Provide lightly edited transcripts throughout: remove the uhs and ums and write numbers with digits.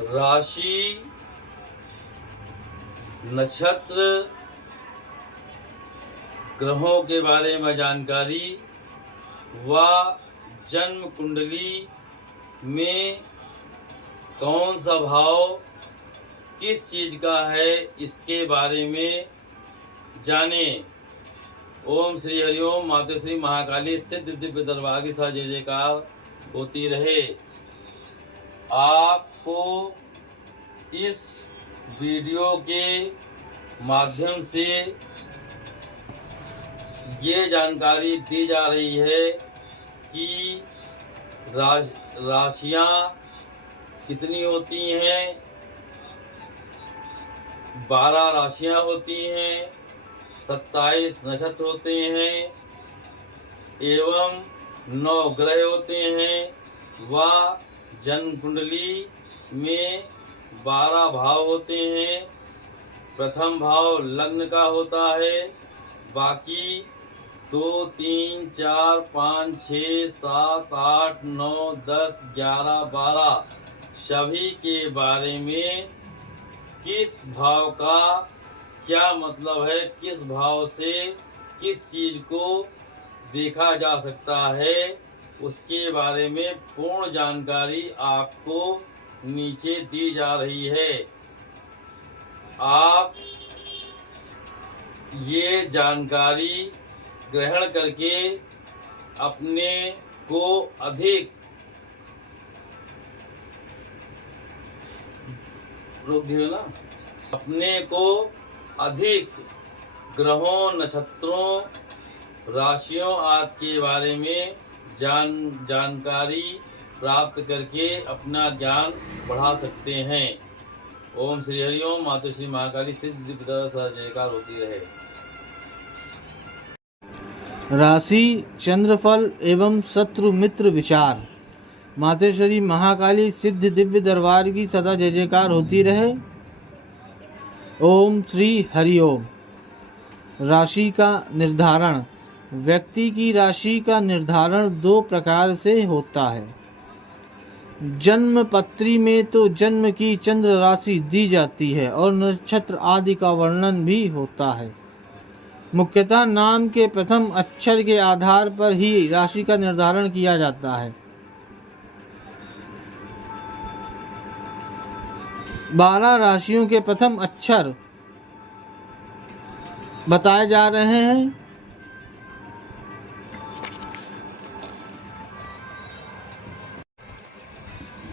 राशि, नक्षत्र, ग्रहों के बारे में जानकारी व जन्म कुंडली में कौन सा भाव किस चीज़ का है, इसके बारे में जानें। ओम श्री हरिओम। माता श्री महाकाली सिद्ध दिव्य दरबार की जय जयकार होती रहे। आपको इस वीडियो के माध्यम से ये जानकारी दी जा रही है कि राशियां कितनी होती हैं। 12 राशियां होती हैं, 27 नक्षत्र होते हैं एवं 9 ग्रह होते हैं व जन्म कुंडली में 12 भाव होते हैं। प्रथम भाव लग्न का होता है, बाकी 2, 3, 4, 5, 6, 7, 8, 9, 10, 11, 12 सभी के बारे में किस भाव का क्या मतलब है, किस भाव से किस चीज़ को देखा जा सकता है, उसके बारे में पूर्ण जानकारी आपको नीचे दी जा रही है। आप ये जानकारी ग्रहण करके अपने को अधिक अपने को अधिक ग्रहों, नक्षत्रों, राशियों आदि के बारे में जानकारी प्राप्त करके अपना ज्ञान बढ़ा सकते हैं। ओम श्री हरिओम। माता श्री महाकाली सिद्ध दिव्य दरबार जयकार होती रहे। राशि, चंद्रफल एवं शत्रु मित्र विचार। माता श्री महाकाली सिद्ध दिव्य दरबार की सदा जय जयकार होती रहे। ओम श्री हरिओम। राशि का निर्धारण। व्यक्ति की राशि का निर्धारण 2 प्रकार से होता है। जन्म पत्री में तो जन्म की चंद्र राशि दी जाती है और नक्षत्र आदि का वर्णन भी होता है। मुख्यतः नाम के प्रथम अक्षर के आधार पर ही राशि का निर्धारण किया जाता है। 12 राशियों के प्रथम अक्षर बताए जा रहे हैं।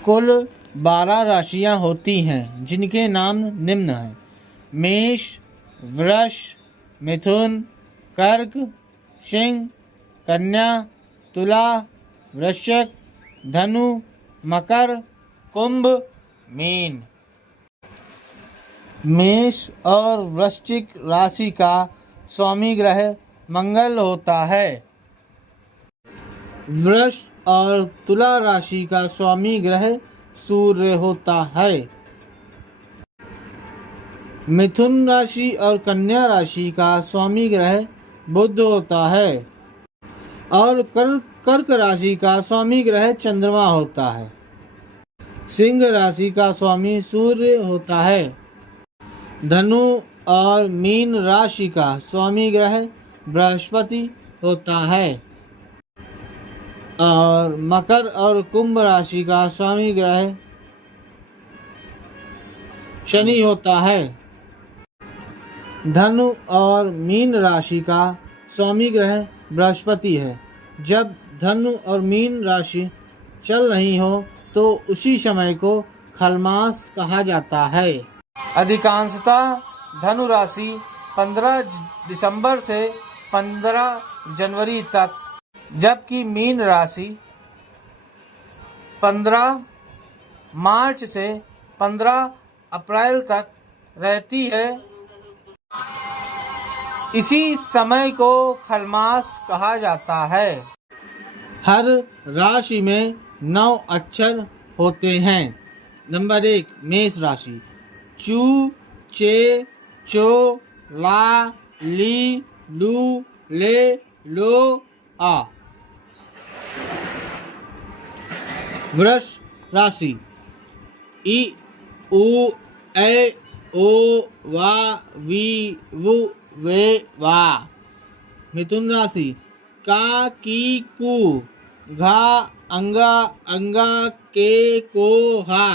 कुल 12 राशियां होती हैं, जिनके नाम निम्न हैं: मेष, वृष, मिथुन, कर्क, सिंह, कन्या, तुला, वृश्चिक, धनु, मकर, कुंभ, मीन। मेष और वृश्चिक राशि का स्वामी ग्रह मंगल होता है। वृष और तुला राशि का स्वामी ग्रह सूर्य होता है। मिथुन राशि और कन्या राशि का स्वामी ग्रह बुध होता है और कर्क राशि का स्वामी ग्रह चंद्रमा होता है। सिंह राशि का स्वामी सूर्य होता है। धनु और मीन राशि का स्वामी ग्रह बृहस्पति होता है और मकर और कुंभ राशि का स्वामी ग्रह शनि होता है। धनु और मीन राशि का स्वामी ग्रह बृहस्पति है। जब धनु और मीन राशि चल रही हो तो उसी समय को खलमास कहा जाता है। अधिकांशतः धनु राशि 15 दिसंबर से 15 जनवरी तक, जबकि मीन राशि 15 मार्च से 15 अप्रैल तक रहती है। इसी समय को खलमास कहा जाता है। हर राशि में 9 अक्षर होते हैं। नंबर 1, मेष राशि। चू, चे, चो, ला, ली, लू, ले, लो, आ। वृष राशि। ई, उ ए ओ वा वी वु वे वा। मिथुन राशि का की कु घा अंगा अंगा के को हा।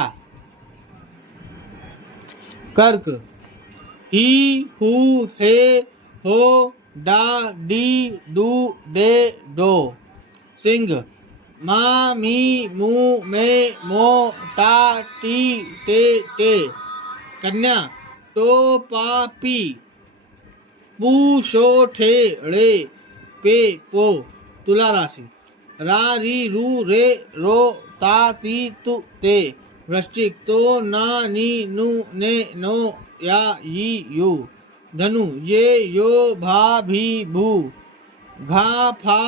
कर्क ही हु हे हो डा डी डू डे डो। सिंह मा मी मू मे मो टा टी टे टे। कन्या टो पा पी पू शो ठे रे पे पो। तुला राशि रा री रू रे रो ता ती तु ते। वृश्चिक तो ना नी नु ने नो या यी यू। धनु ये यो भा भी भू घा फा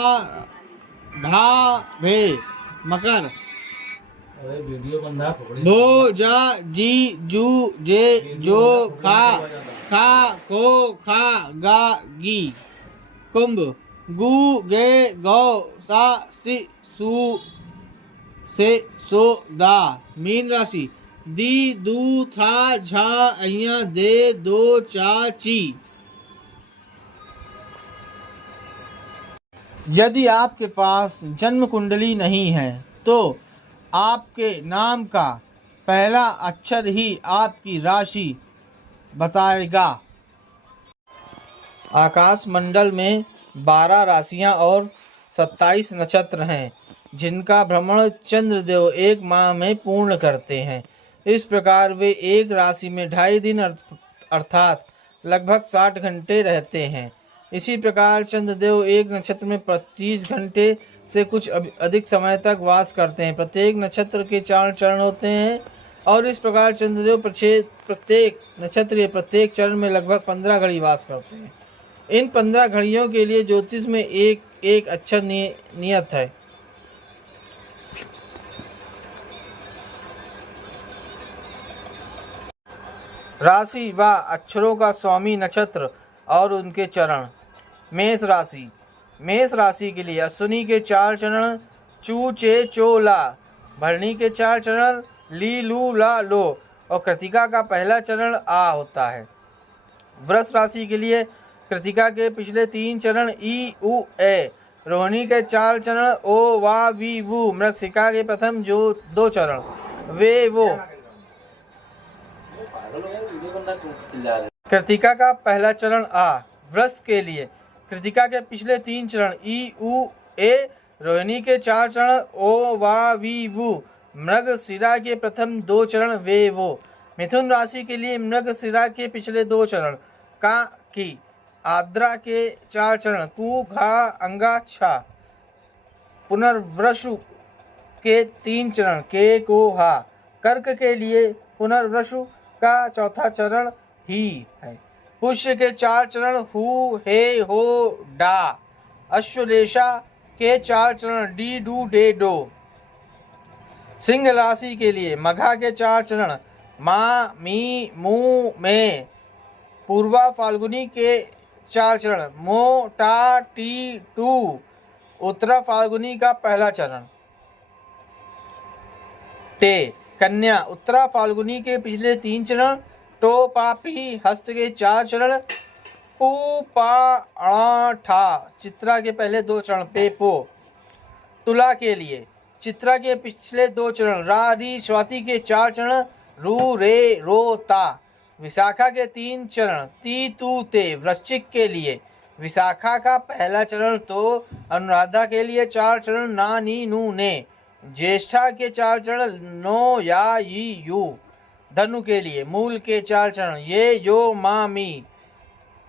ढा भे। मकर भो जा जी जू जे जो खा खा को खा गा गी। कुंभ गु गे गौ सा सि सु से सो दा। मीन राशि दी दू था झा अइया दे दो चा ची। यदि आपके पास जन्म कुंडली नहीं है तो आपके नाम का पहला अक्षर ही आपकी राशि बताएगा। आकाश मंडल में 12 राशियां और 27 नक्षत्र हैं जिनका भ्रमण चंद्रदेव एक माह में पूर्ण करते हैं। इस प्रकार वे एक राशि में 2.5 दिन अर्थात लगभग 60 घंटे रहते हैं। इसी प्रकार चंद्रदेव एक नक्षत्र में 25 घंटे से कुछ अधिक समय तक वास करते हैं। प्रत्येक नक्षत्र के 4 चरण होते हैं और इस प्रकार चंद्रदेव प्रत्येक नक्षत्र के प्रत्येक चरण में लगभग 15 घड़ी वास करते हैं। इन 15 घड़ियों के लिए ज्योतिष में एक एक अक्षर नियत है। राशि व अक्षरों का स्वामी नक्षत्र और उनके चरण। मेष राशि। मेष राशि के लिए अश्विनी के 4 चरण चू चे चो ला, भरणी के 4 चरण ली लू ला लो और कृतिका का पहला चरण आ होता है। वृष राशि के लिए कृतिका के पिछले 3 चरण ई उ ए, रोहिणी के 4 चरण ओ वा वी वू, मृगशिका के प्रथम जो 2 चरण वे वो। कृतिका का पहला चरण आ। वृष के लिए कृतिका के पिछले 3 चरण ई उ ए, रोहिणी के 4 चरण ओ वा वी वू, मृगशिरा के प्रथम 2 चरण वे वो। मिथुन राशि के लिए मृगशिरा के पिछले 2 चरण का की, आद्रा के 4 चरण कु घा अंगा छा, पुनर्वसु के 3 चरण के को हा। कर्क के लिए पुनर्वसु का 4था चरण ही है। पुष्य के 4 चरण हु हे हो डा, अश्वलेषा के 4 चरण डी डू डे डो। सिंह राशि के लिए मघा के 4 चरण मा मी मू में, पूर्वा फाल्गुनी के 4 चरण मो टा टी टू, उत्तरा फाल्गुनी का पहला चरण ते। कन्या उत्तरा फाल्गुनी के पिछले 3 चरण टो पा पी, हस्त के 4 चरण पू पा अणा ठा, चित्रा के पहले 2 चरण पे पो। तुला के लिए चित्रा के पिछले 2 चरण रा री, स्वाति के 4 चरण रू रे रो ता, विशाखा के 3 चरण ती तू ते। वृश्चिक के लिए विशाखा का पहला चरण तो, अनुराधा के लिए 4 चरण ना नी नू ने, ज्येष्ठा के 4 चरण नो या यी यू। धनु के लिए मूल के 4 चरण ये यो मा मी,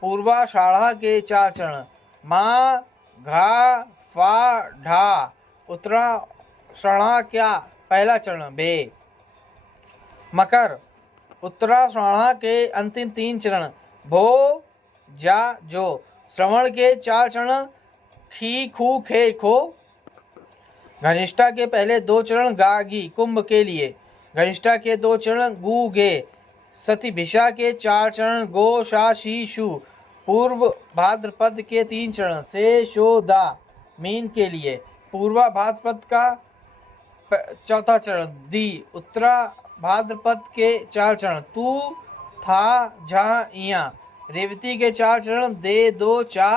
पूर्वाषाढ़ा के 4 चरण मा घा फा ढा, उत्तराषाढ़ा क्या पहला चरण बे। मकर उत्तराषाढ़ा के अंतिम 3 चरण भो जा जो, श्रवण के 4 चरण खी खू खे खो, घनिष्ठा के पहले 2 चरण गा गी। कुंभ के लिए घनिष्ठा के 2 चरण गु गे, सतिभिषा के 4 चरण गो शा शी शु, पूर्व भाद्रपद के 3 चरण से शो दा। मीन के लिए पूर्वा भाद्रपद का 4था चरण दी, उत्तरा भाद्रपद के 4 चरण तू, था, झा, इया। रेवती के 4 चरण दे, दो, चा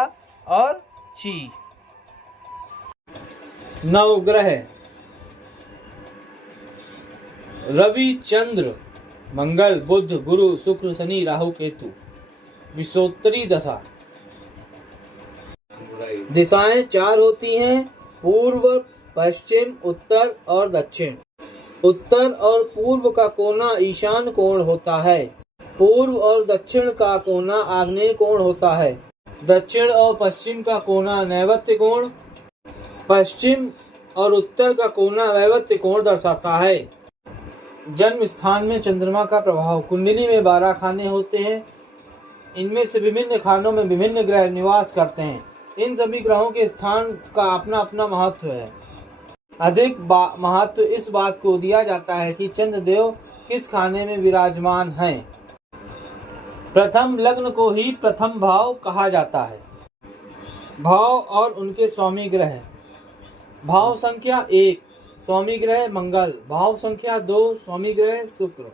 और ची। नवग्रह रवि, चंद्र, मंगल, बुध, गुरु, शुक्र, शनि, राहु, केतु। विषोत्तरी दशा। दिशाएं 4 होती हैं, पूर्व, पश्चिम, उत्तर और दक्षिण। उत्तर और पूर्व का कोना ईशान कोण होता है। पूर्व और दक्षिण का कोना आग्नेय कोण होता है। दक्षिण और पश्चिम का कोना नैऋत्य कोण, पश्चिम और उत्तर का कोना वैवत्य कोण दर्शाता है। जन्म स्थान में चंद्रमा का प्रभाव। कुंडली में 12 खाने होते हैं। इनमें से विभिन्न खानों में विभिन्न ग्रह निवास करते हैं। इन सभी ग्रहों के स्थान का अपना अपना महत्व है। अधिक महत्व इस बात को दिया जाता है कि चंद्रदेव किस खाने में विराजमान हैं। प्रथम लग्न को ही प्रथम भाव कहा जाता है। भाव और उनके स्वामी ग्रह। भाव संख्या 1 स्वामी ग्रह मंगल। भाव संख्या 2 स्वामी ग्रह शुक्र।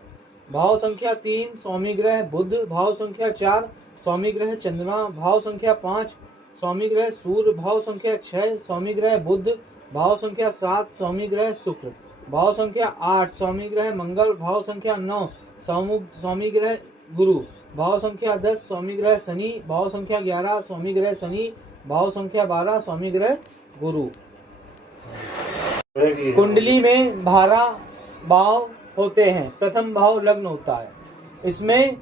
भाव संख्या 3 स्वामी ग्रह बुध। भाव संख्या 4 स्वामी ग्रह चंद्रमा। भाव संख्या 5 स्वामी ग्रह सूर्य। भाव संख्या 6 स्वामी ग्रह बुध। भाव संख्या 7 स्वामी ग्रह शुक्र। भाव संख्या 8 स्वामी ग्रह मंगल। भाव संख्या 9 स्वामी ग्रह गुरु। भाव संख्या 10 स्वामी ग्रह शनि। भाव संख्या 11 स्वामी ग्रह शनि। भाव संख्या 12 स्वामी ग्रह गुरु। कुंडली में 12 भाव होते हैं। प्रथम भाव लग्न होता है। इसमें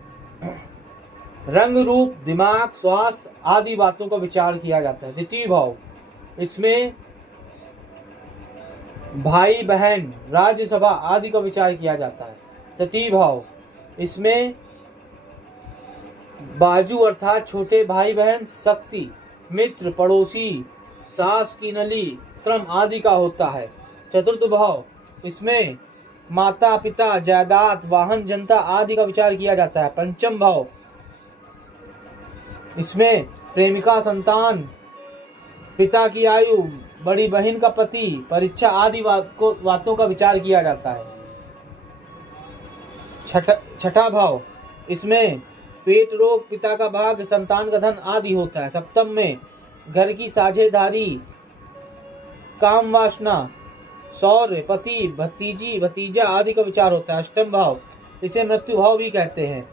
रंग, रूप, दिमाग, स्वास्थ्य आदि बातों का विचार किया जाता है। द्वितीय भाव इसमें भाई बहन, राज्यसभा आदि का विचार किया जाता है। तृतीय भाव इसमें बाजू अर्थात छोटे भाई बहन, शक्ति, मित्र, पड़ोसी, सास की नली, श्रम आदि का होता है। चतुर्थ भाव इसमें माता पिता, जायदाद, वाहन, जनता आदि का विचार किया जाता है। पंचम भाव इसमें प्रेमिका, संतान, पिता की आयु, बड़ी बहन का पति, परीक्षा आदि बातों का विचार किया जाता है। छठा भाव इसमें पेट रोग, पिता का भाग, संतान का धन आदि होता है। सप्तम में घर की साझेदारी, काम वासना, शौर्य, पति, भतीजी, भतीजा आदि का विचार होता है। अष्टम भाव इसे मृत्यु भाव भी कहते हैं।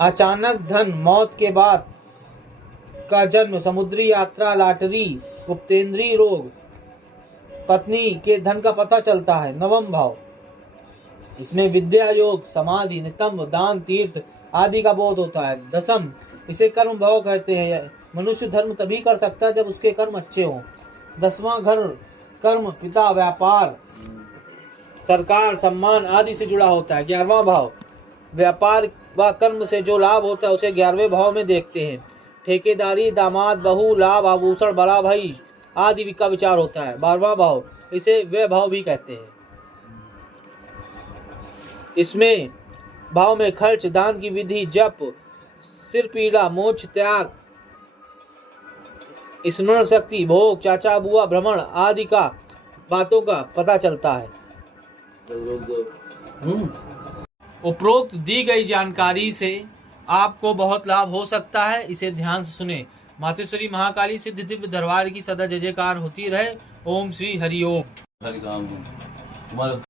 अचानक धन, मौत के बाद का जन्म, समुद्री यात्रा, लॉटरी, गुप्तेंद्रीय रोग, पत्नी के धन का पता चलता है। नवम भाव इसमें विद्या योग, समाधि, नितंब, दान, तीर्थ आदि का बोध होता है। दसम इसे कर्म भाव कहते हैं। मनुष्य धर्म तभी कर सकता है जब उसके कर्म अच्छे हों। 10वां घर कर्म, पिता, व्यापार, सरकार, सम्मान आदि से जुड़ा होता है। 11वां भाव व्यापार व कर्म से जो लाभ होता है उसे 11वें भाव में देखते हैं। ठेकेदारी, दामाद, बहू, लाभ, आभूषण, बड़ा भाई आदि का विचार होता है। 12वां भाव इसे व्यय भाव भी कहते हैं। इसमें भाव में खर्च, दान की विधि, जप, सिर पीड़ा, मोक्ष, त्याग, स्मरण शक्ति, भोग, चाचा बुआ, भ्रमण आदि का बातों का पता चलता है। उपरोक्त दी गई जानकारी से आपको बहुत लाभ हो सकता है, इसे ध्यान से सुने। मातेश्वरी महाकाली सिद्ध दिव्य दरबार की सदा जय जयकार होती रहे। ओम श्री हरि ओम।